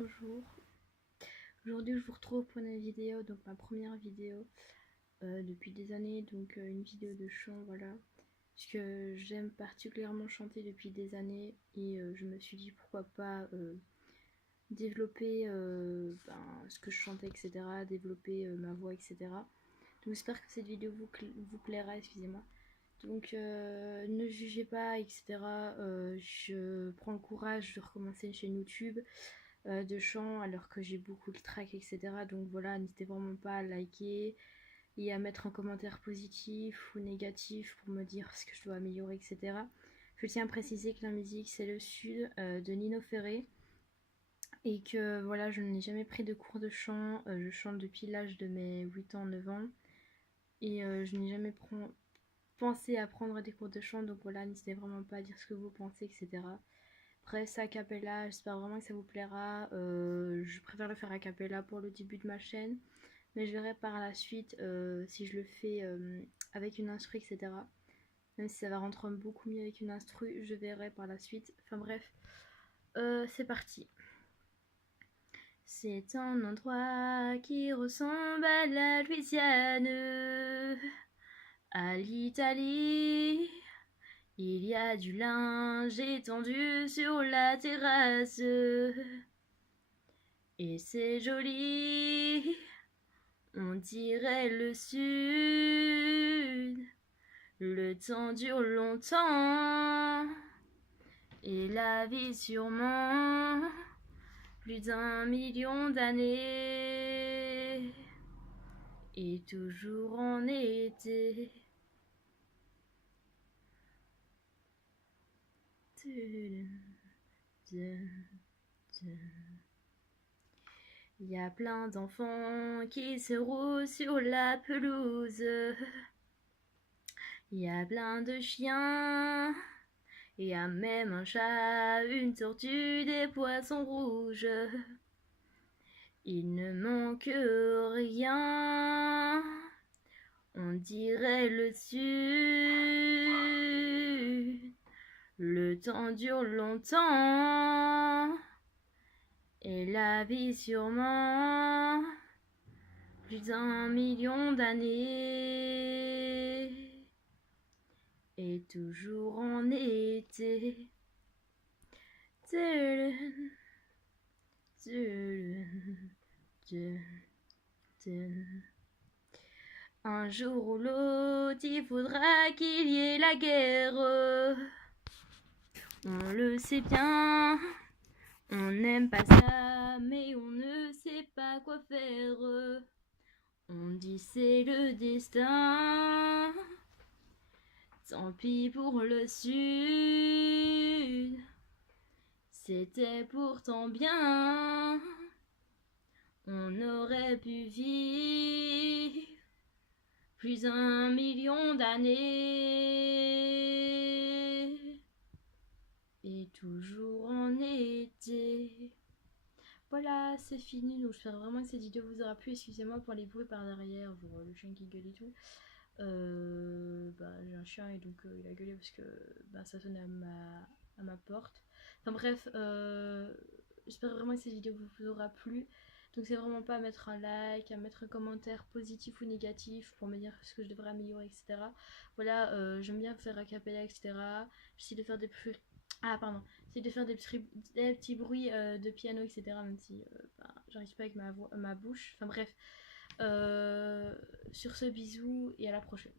Bonjour, aujourd'hui je vous retrouve pour une vidéo, donc ma première vidéo depuis des années, donc une vidéo de chant, voilà, parce que j'aime particulièrement chanter depuis des années et je me suis dit pourquoi pas développer ce que je chantais, etc., développer ma voix, etc. Donc j'espère que cette vidéo vous plaira, excusez-moi. Donc ne jugez pas, etc. Je prends le courage de recommencer une chaîne YouTube de chant alors que j'ai beaucoup de tracks, etc. Donc voilà, n'hésitez vraiment pas à liker et à mettre un commentaire positif ou négatif pour me dire ce que je dois améliorer, etc. Je tiens à préciser que la musique c'est le Sud de Nino Ferré et que voilà, je n'ai jamais pris de cours de chant. Je chante depuis l'âge de mes 8 ans, 9 ans et je n'ai jamais pensé à prendre des cours de chant. Donc voilà, n'hésitez vraiment pas à dire ce que vous pensez, etc. Après, c'est a cappella, j'espère vraiment que ça vous plaira. Je préfère le faire a cappella pour le début de ma chaîne, mais je verrai par la suite si je le fais avec une instru, etc. Même si ça va rentrer beaucoup mieux avec une instru, je verrai par la suite. Enfin bref, c'est parti. C'est un endroit qui ressemble à la Louisiane, à l'Italie. Il y a du linge étendu sur la terrasse. Et c'est joli, on dirait le sud. Le temps dure longtemps, et la vie sûrement plus d'1 million d'années. Et toujours en été. Il y a plein d'enfants qui se roulent sur la pelouse. Il y a plein de chiens. Il y a même un chat, une tortue, des poissons rouges. Il ne manque rien. On dirait le sud. Le temps dure longtemps. Et la vie sûrement plus d'1 million d'années. Et toujours en été. Un jour ou l'autre, il faudra qu'il y ait la guerre. On le sait bien. On n'aime pas ça, mais on ne sait pas quoi faire. On dit c'est le destin. Tant pis pour le sud. C'était pourtant bien. On aurait pu vivre plus d'1 million d'années. Et toujours en été. Voilà, c'est fini. Donc j'espère vraiment que cette vidéo vous aura plu. Excusez-moi pour les bruits par derrière, pour le chien qui gueule et tout. J'ai un chien et donc il a gueulé parce que ça sonnait à ma porte. Enfin bref, j'espère vraiment que cette vidéo vous aura plu. Donc c'est vraiment pas à mettre un like, à mettre un commentaire positif ou négatif pour me dire ce que je devrais améliorer, etc. Voilà, j'aime bien faire a cappella, etc. J'essaie de faire des bruits. Ah pardon, j'essaie de faire des petits bruits de piano, etc. Même si j'arrive pas avec ma bouche. Enfin bref, sur ce, bisous et à la prochaine.